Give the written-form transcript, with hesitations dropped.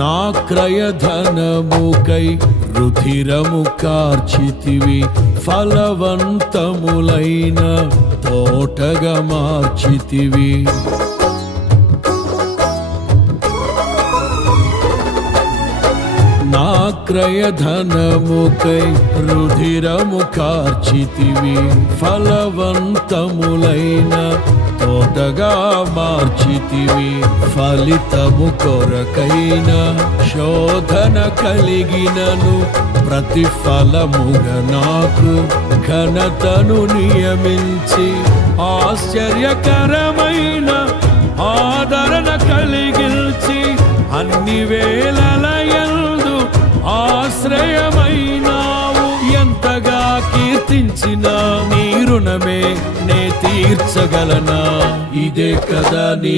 నా క్రయధనముకై రుధిరము కార్చితివి, ఫలవంతములైన తోటగా మార్చితివి. నా క్రయధనముకై రుధిరము కార్చితివి, ఫలవంతములైన తోటగా మార్చితివి. ఫలితము కొరకైన శోధన కలిగినను ప్రతిఫలముగా నాకు ఘనతను నియమించి, ఆశ్చర్యకరమైన ఆదరణ కలిగించి, అన్ని వేళలయందు ఆశ్రయమైనావు. ఎంతగా కీర్తించిన నీ రుణమే నే తీర్చగలనా? ఇదే కదా నీ